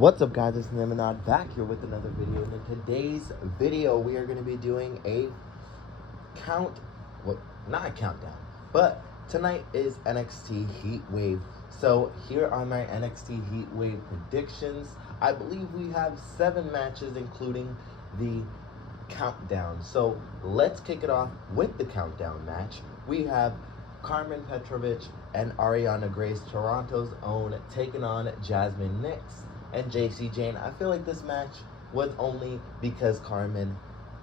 What's up, guys? It's Nemanad back here with another video. And in today's video, we are going to be doing a not a countdown, but tonight is NXT Heatwave. So here are my NXT Heatwave predictions. I believe we have 7 matches, including the countdown. So let's kick it off with the countdown match. We have Carmen Petrovich and Ariana Grace, Toronto's own, taking on Jasmine Nix and JC Jane. I feel like this match was only because Carmen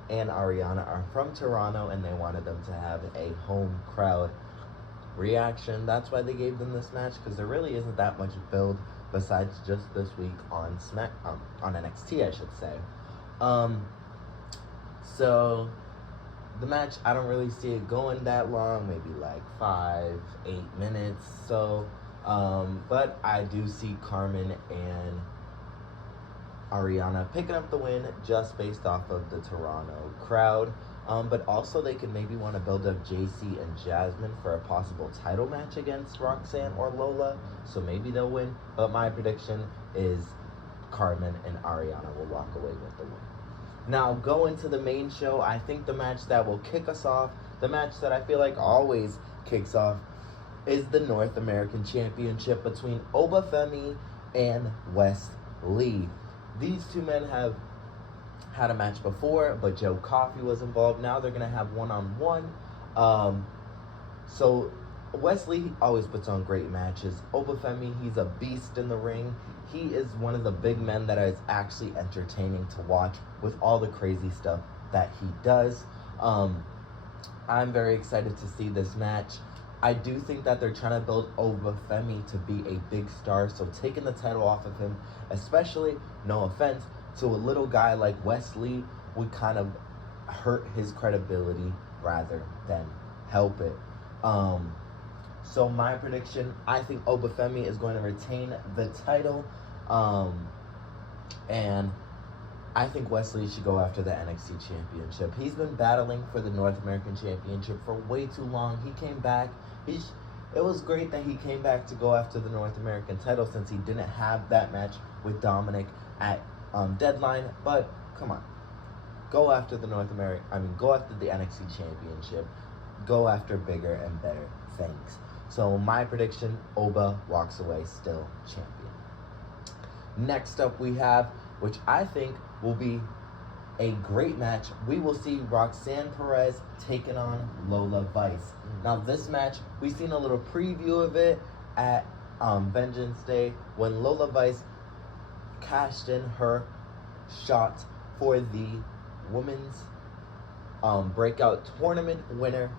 and Ariana are from Toronto and they wanted them to have a home crowd reaction. That's why they gave them this match, because there really isn't that much build besides just this week on on NXT, I should say. So the match, I don't really see it going that long, maybe like 5-8 minutes. So but I do see Carmen and Ariana picking up the win just based off of the Toronto crowd. But also they could maybe want to build up JC and Jasmine for a possible title match against Roxanne or Lola. So maybe they'll win. But my prediction is Carmen and Ariana will walk away with the win. Now, going to the main show, I think the match that will kick us off, the match that I feel like always kicks off, is the North American Championship between Obafemi and Wes Lee. These two men have had a match before, but Joe Coffey was involved. Now they're going to have one-on-one. So Wes Lee always puts on great matches. Obafemi, he's a beast in the ring. He is one of the big men that is actually entertaining to watch with all the crazy stuff that he does. I'm very excited to see this match. I do think that they're trying to build Obafemi to be a big star, so taking the title off of him, especially, no offense, to a little guy like Wes Lee, would kind of hurt his credibility rather than help it. So my prediction, I think Obafemi is going to retain the title, and I think Wes Lee should go after the NXT Championship. He's been battling for the North American Championship for way too long. He came back. It was great that he came back to go after the North American title, since he didn't have that match with Dominic at Deadline. But come on, go after the go after the NXT Championship. Go after bigger and better things. So my prediction, Oba walks away still champion. Next up we have, which I think will be a great match, we will see Roxanne Perez taking on Lola Vice. Now this match, we've seen a little preview of it at Vengeance Day, when Lola Vice cashed in her shot for the women's breakout tournament winner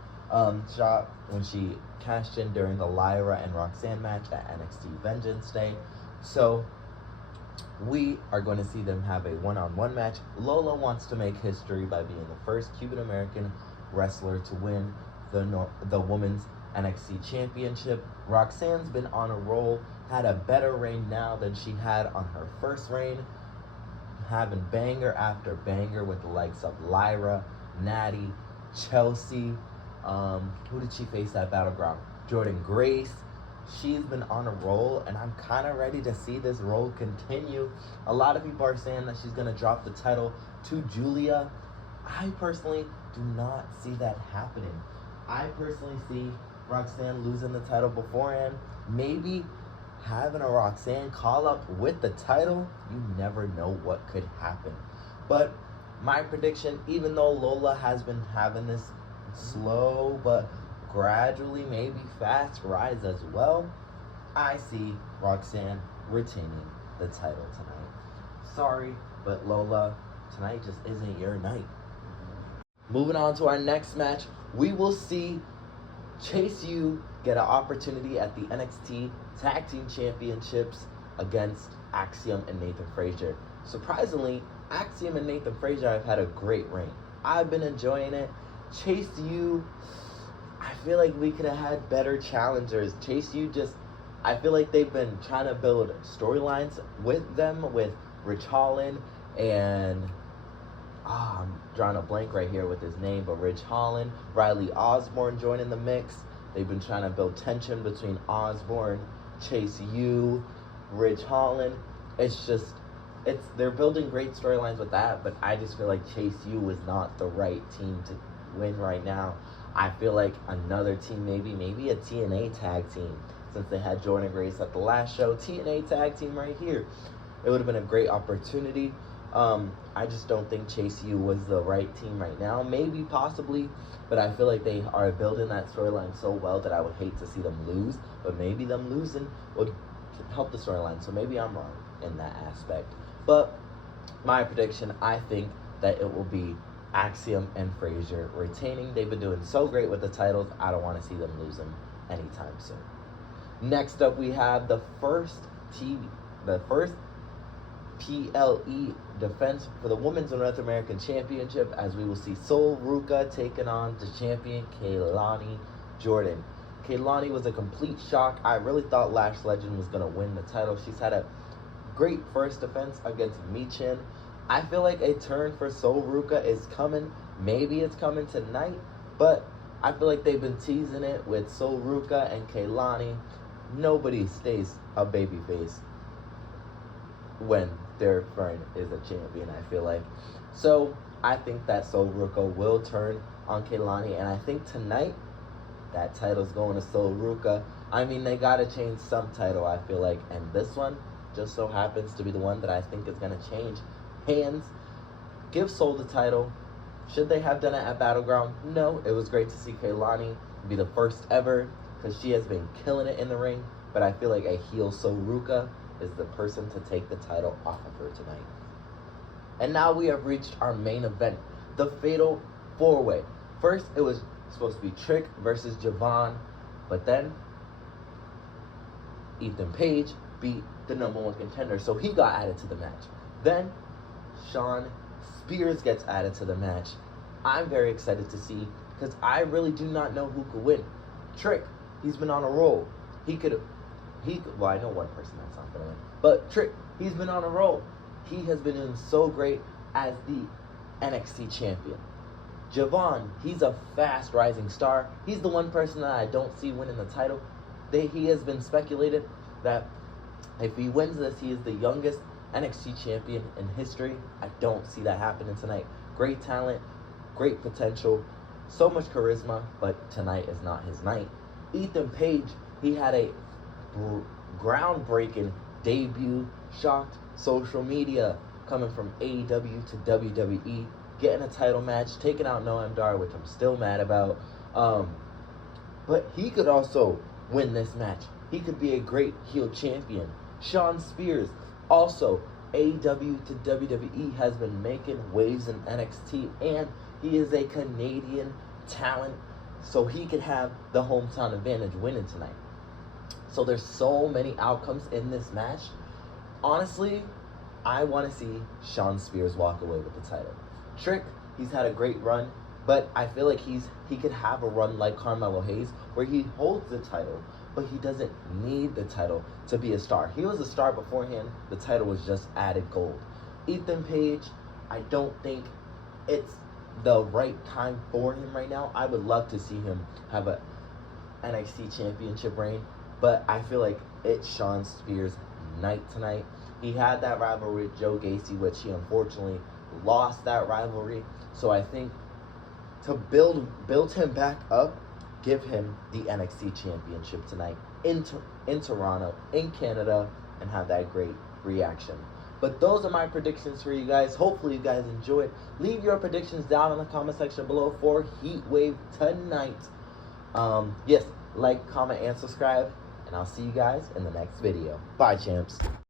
shot, when she cashed in during the Lyra and Roxanne match at NXT Vengeance Day. So we are going to see them have a one-on-one match. Lola wants to make history by being the first Cuban-American wrestler to win the women's NXT Championship. Roxanne's been on a roll, had a better reign now than she had on her first reign, having banger after banger with the likes of Lyra, Natty, Chelsea. Who did she face at Battleground? Jordan Grace. She's been on a roll, and I'm kind of ready to see this roll continue. A lot of people are saying that she's going to drop the title to Julia. I personally do not see that happening. I personally see Roxanne losing the title beforehand. Maybe having a Roxanne call up with the title. You never know what could happen. But my prediction, even though Lola has been having this slow but gradually maybe fast rise as well, I see Roxanne retaining the title tonight. Sorry, but Lola, tonight just isn't your night. Moving on to our next match, we will see Chase U get an opportunity at the NXT Tag Team Championships against Axiom and Nathan Frazier. Surprisingly, Axiom and Nathan Frazier have had a great reign. I've been enjoying it. Chase U, I feel like we could have had better challengers. Chase U I feel like they've been trying to build storylines with them, with Rich Holland and, I'm drawing a blank right here with his name, but Rich Holland, Riley Osborne joining the mix. They've been trying to build tension between Osborne, Chase U, Rich Holland. It's just, they're building great storylines with that, but I just feel like Chase U is not the right team to win right now. I feel like another team, maybe a TNA tag team, since they had Jordan Grace at the last show. TNA tag team right here. It would have been a great opportunity. I just don't think Chase U was the right team right now. Maybe, possibly, but I feel like they are building that storyline so well that I would hate to see them lose. But maybe them losing would help the storyline. So maybe I'm wrong in that aspect. But my prediction, I think that it will be Axiom and Frazier retaining. They've been doing so great with the titles. I don't want to see them lose them anytime soon. Next up, we have the first PLE defense for the Women's North American Championship, as we will see Sol Ruca taking on the champion Kaylani Jordan. Kaylani was a complete shock. I really thought Lash Legend was going to win the title. She's had a great first defense against Michin. I feel like a turn for Sol Ruca is coming. Maybe it's coming tonight, but I feel like they've been teasing it with Sol Ruca and Kaylani. Nobody stays a babyface when their friend is a champion, I feel like. So I think that Sol Ruca will turn on Kaylani, and I think tonight that title's going to Sol Ruca. I mean, they got to change some title, I feel like, and this one just so happens to be the one that I think is going to change hands. Give Sol the title. Should they have done it at Battleground? No. It was great to see Kaylani be the first ever, because she has been killing it in the ring, but I feel like a heel Sol Ruca is the person to take the title off of her tonight. And now we have reached our main event, the Fatal 4-Way. First, it was supposed to be Trick versus Javon, but then Ethan Page beat the #1 contender, so he got added to the match. Then Shawn Spears gets added to the match. I'm very excited to see, because I really do not know who could win. Trick, he's been on a roll. Well, I know one person that's not going to win. But Trick, he's been on a roll. He has been doing so great as the NXT champion. Javon, he's a fast rising star. He's the one person that I don't see winning the title. He has been speculated that if he wins this, he is the youngest NXT champion in history. I don't see that happening tonight. Great talent, great potential, so much charisma, but tonight is not his night. Ethan Page, he had a groundbreaking debut, shocked social media, coming from AEW to WWE, getting a title match, taking out Noam Dar, which I'm still mad about. But he could also win this match. He could be a great heel champion. Shawn Spears, also AEW to WWE, has been making waves in NXT, and he is a Canadian talent, so he could have the hometown advantage winning tonight. So there's so many outcomes in this match. Honestly, I want to see Shawn Spears walk away with the title. Trick, he's had a great run, but I feel like he could have a run like Carmelo Hayes, where he holds the title, but he doesn't need the title to be a star. He was a star beforehand. The title was just added gold. Ethan Page, I don't think it's the right time for him right now. I would love to see him have a NXT championship reign, but I feel like it's Shawn Spears' night tonight. He had that rivalry with Joe Gacy, which he unfortunately lost that rivalry. So I think to build him back up, give him the NXT championship tonight in Toronto, in Canada, and have that great reaction. But those are my predictions for you guys. Hopefully you guys enjoyed. Leave your predictions down in the comment section below for Heatwave tonight. Yes, like, comment, and subscribe. And I'll see you guys in the next video. Bye, champs.